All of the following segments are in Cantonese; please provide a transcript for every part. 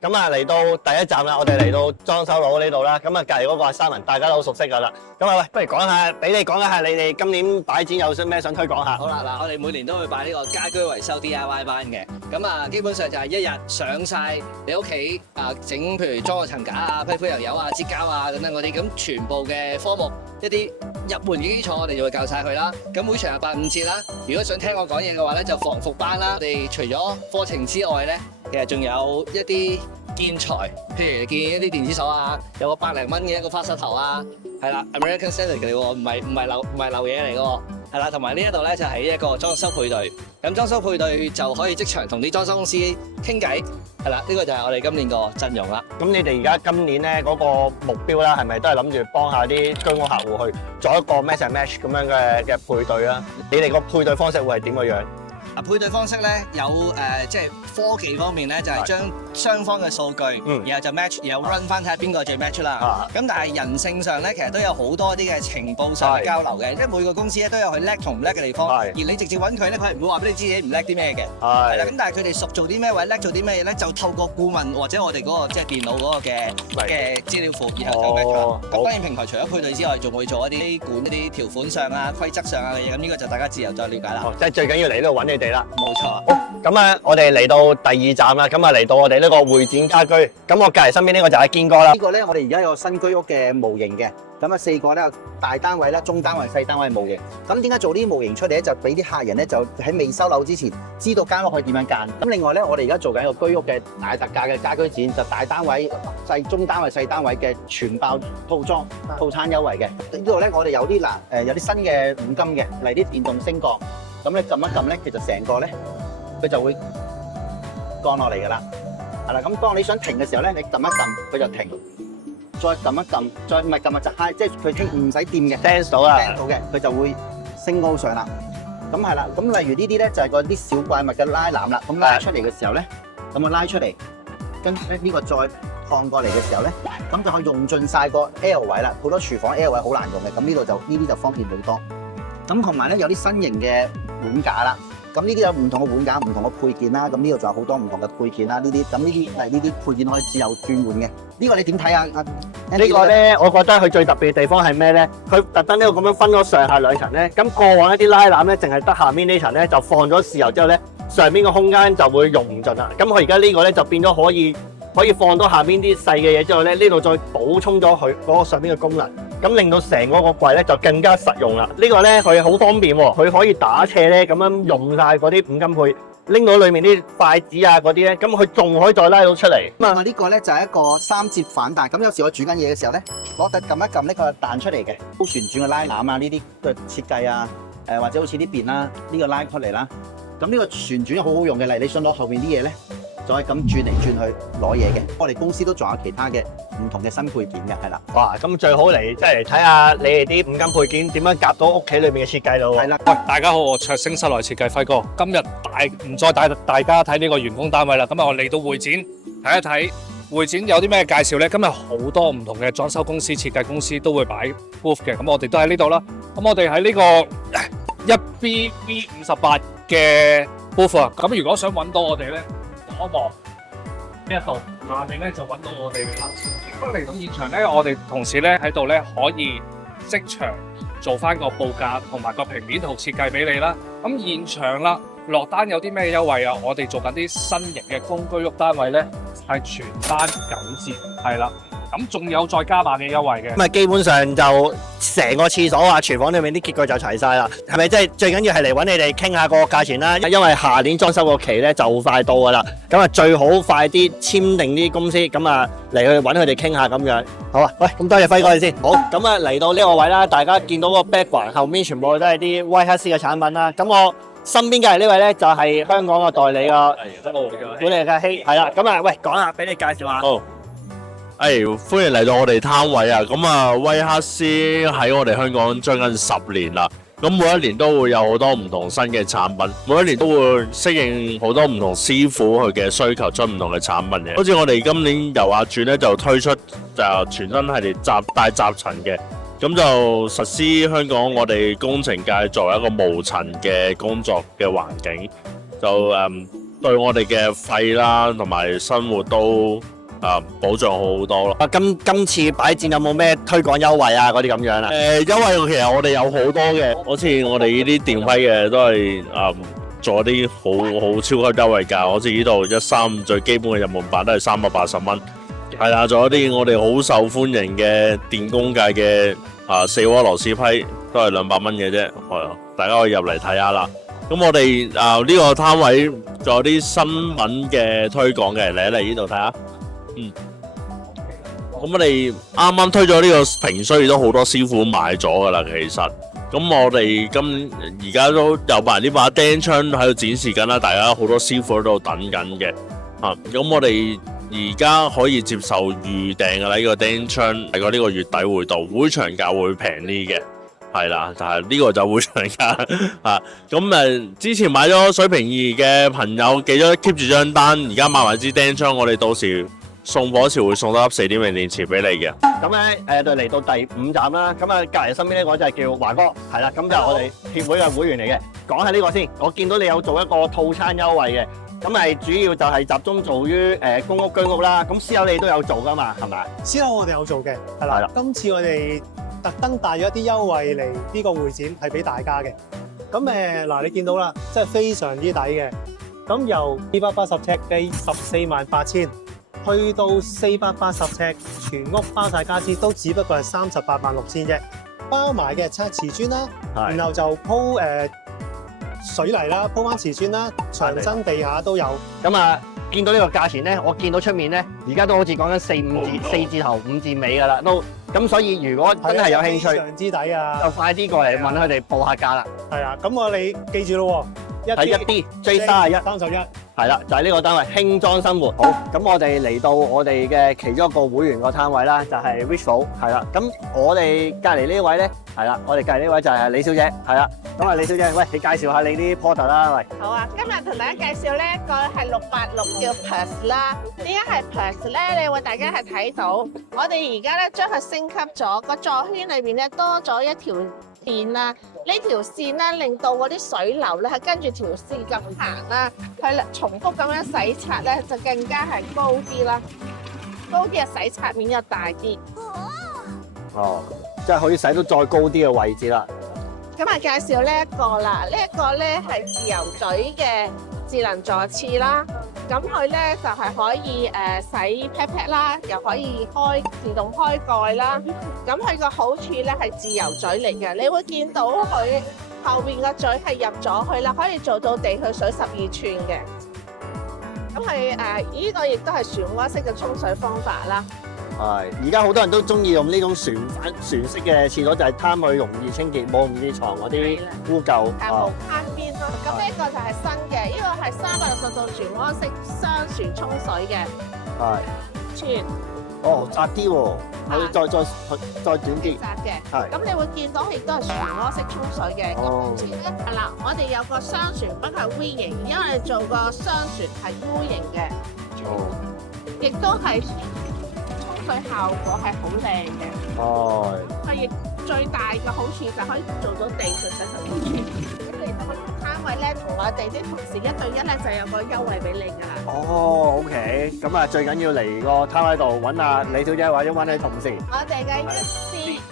咁啊嚟到第一站啦，我哋嚟到裝修佬呢度啦。咁啊隔離嗰個阿Simon，大家都好熟悉噶啦。咁啊喂，不如講下，俾你講一下你哋今年擺展有咩想推廣下？好啦，嗱，我哋每年都會擺呢個家居維修 DIY 班嘅。咁啊，基本上就係一日上晒你屋企整，譬如裝個層架啊、批灰油油啊、擠膠啊等等嗰啲，咁全部嘅科目一啲入門嘅基礎，我哋就會教晒佢啦。咁每場係8、5節啦。如果想聽我講嘢嘅話咧，就防復班啦。我哋除咗課程之外咧，其實仲有一啲建材，譬如見一啲電子手啊，有個100零蚊嘅一個花膝頭啊，係啦 ，American Standard 嚟喎，唔係流嘢嚟嘅喎，係啦，同埋呢一度咧就係一個裝修配對，咁裝修配對就可以即場同啲裝修公司傾偈，係啦，呢個就係我哋今年個陣容啦。咁你哋而家今年咧嗰個目標啦，係咪都係諗住幫下啲居屋客戶去做一個 match and match 咁樣嘅配對啦？你哋個配對方式會係點嘅樣？配對方式咧有即係科技方面咧，就係將雙方嘅數據，然後就 match，然後 run 翻睇下邊個最 match 啦。咁但係人性上咧，其實都有好多啲嘅情報上嘅交流嘅，即係每個公司咧都有佢叻同唔叻嘅地方。而你直接揾佢咧，佢係唔會話俾你知自己唔叻啲咩嘅。係啦，咁但係佢哋熟做啲咩或者叻做啲咩嘢咧，就透過顧問或者我哋嗰個即係電腦嗰個嘅資料庫，然後就 match 啦。咁當然平台除咗配對之外，仲會做一啲管一啲條款上啊、規則上啊嘅嘢。咁呢個就大家自由再了解啦。即係最緊要嚟呢度揾你哋啦。冇錯。咁啊，我哋嚟到第2站啦，咁啊嚟到我哋呢個會展家居，咁我隔離身邊呢個就係堅哥啦。呢個咧，我哋而家有個新居屋嘅模型嘅，咁啊4個咧大單位啦、中單位、細單位模型。咁點解做呢啲模型出嚟咧？就俾啲客人咧就喺未收樓之前知道間屋可以點樣間。咁另外咧，我哋而家做緊一個居屋嘅大特價嘅家居展，就大單位、中單位、細單位嘅全包套裝套餐優惠嘅。呢度咧，我哋有啲有啲新嘅五金嘅，例如啲電動升降。咁你撳一撳咧，其實成個咧佢就會降落嚟㗎啦。係啦，咁當你想停嘅時候咧，你撳一撳佢就停，再撳一撳，再唔係撳就嗨，即係佢唔使掂嘅 sense 到啦， sense 到嘅，佢就會升高上啦。咁係啦，咁例如呢啲咧就係嗰啲小怪物嘅拉籃啦。咁拉出嚟嘅時候咧，咁我拉出嚟，跟住呢個再看過嚟嘅時候咧，咁就可以用盡晒個 L 位啦。好多廚房 L 位好難用嘅，咁呢度就呢啲就方便好多。咁同埋咧有啲新型嘅碗架啦。咁呢啲有唔同嘅碗架、唔同嘅配件啦，咁呢度仲有好多唔同嘅配件啦。呢啲配件可以自由轉換嘅。呢個你點睇啊？呢個咧，我覺得佢最特別嘅地方係咩咧？佢特登呢個咁樣分咗上下兩層咧。咁過往一啲拉籃咧，淨係得下面呢層咧，就放咗豉油之後咧，上面個空間就會用唔盡啦。咁佢而家呢個咧就變咗可以放到下面啲細嘅嘢之後咧，呢度再補充咗佢嗰個上面嘅功能。咁令到成個櫃咧就更加實用啦！呢個咧佢好方便喎，佢可以打斜咧咁樣用晒嗰啲五金配，拎到裡面啲筷子啊嗰啲咧，咁佢仲可以再拉到出嚟。咁啊呢個咧就係一個3節反彈，咁有時我煮緊嘢嘅時候咧，攞掣撳一撳呢個彈出嚟嘅，都旋轉嘅拉籃啊呢啲嘅設計啊，或者好似呢邊啦，呢個拉出嚟啦，咁呢個旋轉好好用嘅，例如你想攞後面啲嘢咧，就可以咁轉嚟轉去攞嘢嘅。我哋公司都仲有其他嘅唔同嘅新配件嘅，係啦。哇！咁最好嚟即係嚟睇下你哋啲五金配件點樣夾到屋企裏面嘅設計咯。係啦。喂，大家好，我卓星室內設計輝哥，今日唔再帶大家睇呢個員工單位啦。咁啊，我嚟到會展睇一睇會展有啲咩介紹咧？今日好多唔同嘅裝修公司、設計公司都會擺 booth 嘅，咁我哋都喺呢度啦。咁我哋喺呢個1BB58嘅 booth 啊。咁如果想揾到我哋咧，望一望呢一度下面咧就揾到我哋嘅啦。咁嚟到現場咧，我哋同事咧喺度咧可以即場做翻個報價同埋個平面圖設計俾你啦。咁現場啦，落單有啲咩優惠啊？我哋做緊啲新型嘅公居屋單位咧，係全單9折，係啦。咁仲有再加碼嘅優惠嘅。咁啊，基本上就成個廁所啊、廚房裏面啲潔具就齊晒啦。係咪即係最緊要係嚟揾你哋傾下個價錢啦？因為下年裝修個期咧就快到噶啦。咁啊，最好快啲簽訂啲公司，咁啊嚟去揾佢哋傾下咁樣。好啊，喂，咁多謝輝哥你先。好，咁啊嚟到呢個位啦，大家見到個 background 後面全部都係啲威克斯嘅產品啦。咁我身邊嘅呢位咧就係香港嘅代理個管理嘅希，係啦。咁啊，喂，講下俾你介紹下。好。歡迎嚟到我哋攤位啊！咁啊，威克斯喺我哋香港將近10年啦。咁每一年都會有好多唔同新嘅產品，每一年都會適應好多唔同師傅佢嘅需求，出唔同嘅產品嘅。好似我哋今年油壓轉咧就推出就全新系列帶集塵嘅，咁就實施香港我哋工程界作為一個無塵嘅工作嘅環境，就對我哋嘅肺啦同埋生活都保障好好多咯。今次擺展有冇咩推廣優惠啊嗰啲咁樣啊？優惠其實我哋有好多嘅，好似我哋呢啲電批嘅都係做一啲好超級優惠價，好似呢度135最基本嘅入門版都係380蚊。係啦，仲有啲我哋好受歡迎嘅電工界嘅4鍋螺絲批都係200蚊嘅啫，係啊，大家可以入嚟睇下啦。咁我哋呢個攤位仲有啲新聞嘅推廣嘅，嚟一嚟呢度睇下。咁我哋啱啱推咗呢個平須，亦都好多師傅買咗噶啦，其實。咁我哋而家都有埋呢把釘槍喺度展示緊啦，大家好多師傅喺度等緊嘅。咁我哋而家可以接受預訂嘅啦，呢個釘槍大概呢個月底會到，會場價會平啲嘅，係啦，但係呢個就會場價咁之前買咗水平2嘅朋友記咗 keep 住張單，而家買埋支釘槍，我哋到時送火潮會送多粒4點零電池俾你嘅。咁咧就嚟到第5站啦。咁隔離身邊呢個就係叫華哥，係啦，咁就係我哋協會嘅會員嚟嘅。講下呢個先，我見到你有做一個套餐優惠嘅。咁係主要就係集中做於公屋居屋啦。咁私樓你都有做噶嘛，係咪？私樓我哋有做嘅，係啦。今次我哋特登帶咗一啲優惠嚟呢個會展，係俾大家嘅。咁嗱，你見到啦，真係非常之抵嘅。咁由280尺嘅148000，去到480尺全屋包晒家私，都只不過係386000啫。包埋嘅拆瓷磚啦，然後就鋪水泥啦，鋪翻瓷磚啦，牆身地下都有。咁見到呢個價錢咧，我見到出面咧，而家都好似講緊4字頭5字尾㗎啦，都咁所以如果真係有興趣，非常之抵啊！就快啲過嚟問佢哋報下價啦。係啊，咁我哋記住咯喎，係1D J31 31。係啦，就係呢個單位輕裝生活。好，咁我哋嚟到我哋嘅其中一個會員個攤位啦，就係 Richful 係啦。咁我哋隔離呢位咧，係啦，我哋隔離呢位就係李小姐，係啦。咁李小姐，喂，你介紹下你啲 product 啦，喂。好啊，今日同大家介紹呢一個係686叫 Plus 啦。點解係 Plus 咧？你會大家係睇到，我哋而家咧將佢升級咗，個座圈裏邊咧多咗一條線啦。呢條線咧令到嗰啲水流咧係跟住條線咁行啦，佢重複咁樣洗刷咧就更加係高啲啦，高啲嘅洗刷面又大啲。哦，即係可以洗到再高啲嘅位置啦。咁介紹呢一個啦，呢一個咧係自由嘴嘅智能座廁啦。咁佢咧就係可以洗 pat pat 啦，又可以自動開蓋啦。咁佢個好處咧係自由嘴嚟嘅，你會見到佢後邊個嘴係入咗去啦，可以做到地去水12寸嘅。咁佢呢個亦都係旋渦式嘅沖水方法啦。係，而家好多人都中意用呢種旋式嘅廁所，就係貪佢容易清潔，冇咁易藏嗰啲污垢。無慳邊咯。咁呢個就係新嘅，呢個係360度旋渦式雙旋沖水嘅。係。串。哦，窄啲喎，再短啲。窄嘅。係。咁你會見到亦都係旋渦式沖水嘅。哦。咁咧係啦，我哋有個雙旋，不過係 V 型，因為做個雙旋係 U 型嘅。哦。亦都係。水效果係好靚嘅，哦，佢亦最大嘅好處就可以做到地水洗12寸。咁嚟到個攤位咧，同我哋啲同事1對1咧就有個優惠俾你㗎啦。哦 ，OK，咁最緊要嚟個攤位度揾阿李小姐或者揾你同事。我哋嘅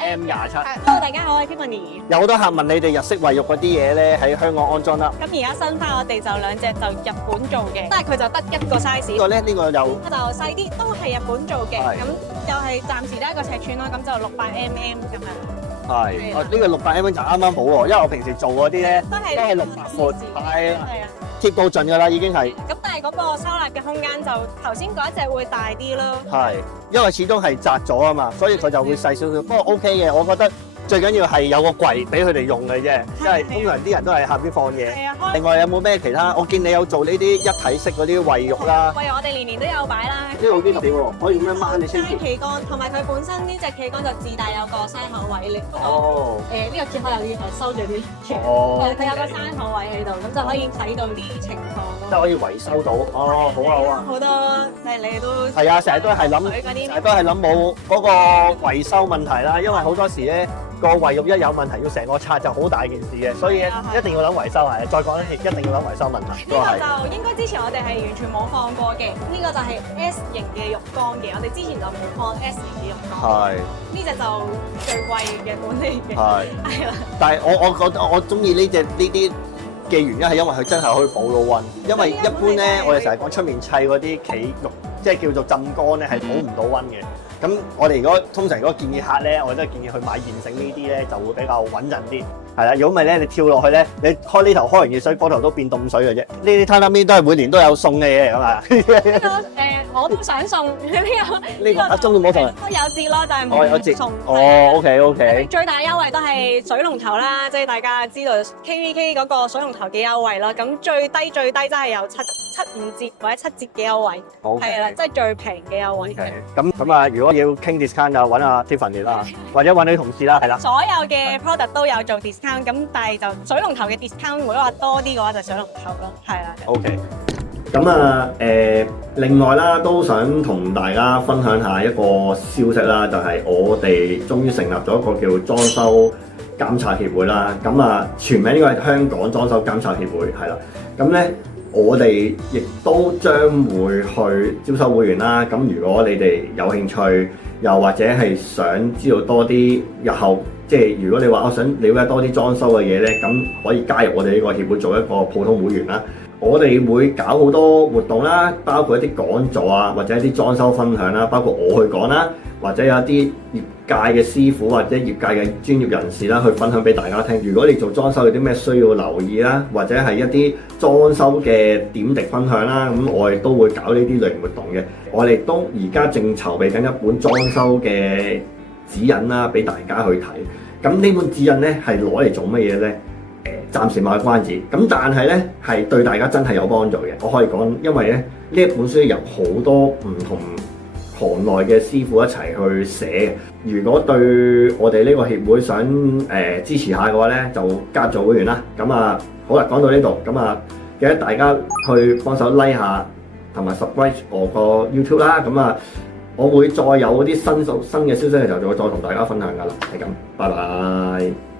CM27。Hello，大家好，我係 Tiffany。有好多客問你哋日式衛浴嗰啲嘢咧喺香港安裝啦。咁而家新翻我哋就2隻就日本做嘅，但係佢就得1個 size。呢個咧，呢個又就細啲，都係日本做嘅。咁又係暫時得1個尺寸啦，咁就600mm 咁樣。係，呢個600mm 就啱啱好喎，因為我平時做嗰啲咧都係600闊，係啊，貼到盡㗎啦，已經係。咁但係嗰個收納嘅空間就頭先嗰一隻會大啲咯。係，因為始終係窄咗啊嘛，所以佢就會細少少。不過 OK 嘅，我覺得最緊要係有個櫃俾佢哋用嘅啫，因為通常啲人都係下邊放嘢。另外有冇咩其他？我見你有做呢啲一體式嗰啲衛浴啦。衛浴我哋年年都有擺啦。呢個幾特別喎，可以咁樣掹你清潔。企缸同埋佢本身呢隻企缸就自帶有個山口位嚟。哦。呢個揭開又要收住啲。哦。佢有個山口位喺度，咁就可以睇到啲情況咯。即係可以維修到。哦，好啊好啊。好多你都係啊，成日都係諗，成日都係諗冇嗰個維修問題啦，因為好多時咧。個衛浴一有問題，要成個拆就好大件事嘅，所以一定要諗維修係。再講一次，一定要諗維修問題。呢個就應該之前我哋係完全冇放過嘅，呢個就係 S 型嘅浴缸嘅，我哋之前就冇放 S 型嘅浴缸。係。呢隻就最貴嘅款嚟嘅。係啦。但係我覺得我中意呢啲嘅原因係因為佢真係可以保到溫，因為一般咧我哋成日講出面砌嗰啲企浴，即係叫做浸缸咧係保唔到溫嘅。咁我哋通常如果建議客咧，我都係建議去買現成呢啲咧，就會比較穩陣啲。係啦，如果唔係咧，你跳落去咧，你開呢頭開完熱水，嗰頭都變凍水嘅啫。呢啲榻榻米都係每年都有送嘅嘢嚟㗎嘛。呢個我都想送呢個阿鐘都冇送。都有折咯，但係冇送。哦，OK。最大優惠都係水龍頭啦，即係大家知道 KVK 嗰個水龍頭嘅優惠啦。咁最低真係有七五折或者7折嘅優惠。係啦，即係最平嘅優惠。咁啊，如果要傾 discount 就揾阿 Tiffany 啦，或者揾你同事啦，係啦。所有嘅 product 都有做 discount，咁但係就水龍頭嘅 discount，如果話多啲嘅話就水龍頭咯，係啦。OK。咁啊，另外啦，都想同大家分享下一個消息啦，就係我哋終於成立咗一個叫裝修監察協會啦。咁啊，全名呢個係香港裝修監察協會，係啦。咁咧，我哋亦都將會去招收會員啦。咁如果你哋有興趣，又或者係想知道多啲日後，即係如果你話我想了解多啲裝修嘅嘢咧，咁可以加入我哋呢個協會做一個普通會員啦。我哋會搞好多活動啦，包括一啲講座啊，或者一啲裝修分享啦，包括我去講啦，或者有一啲業界嘅師傅或者業界嘅專業人士啦，去分享俾大家聽。如果你做裝修有啲咩需要留意啦，或者係一啲裝修嘅點滴分享啦，咁我哋都會搞呢啲類型活動嘅。我哋都而家正籌備緊一本裝修嘅指引啦，俾大家去睇。咁呢本指引咧係攞嚟做乜嘢咧？暫時賣個關子，咁但係咧係對大家真係有幫助嘅。我可以講，因為咧呢一本書由好多唔同行內嘅師傅一齊去寫。如果對我哋呢個協會想支持下嘅話咧，就加入做會員啦。咁啊，好啦，講到呢度，咁啊記得大家去幫手 like 下同埋 subscribe 我個 YouTube 啦。咁啊，我會再有啲新嘅消息嘅時候，就會再同大家分享噶啦。係咁，拜拜。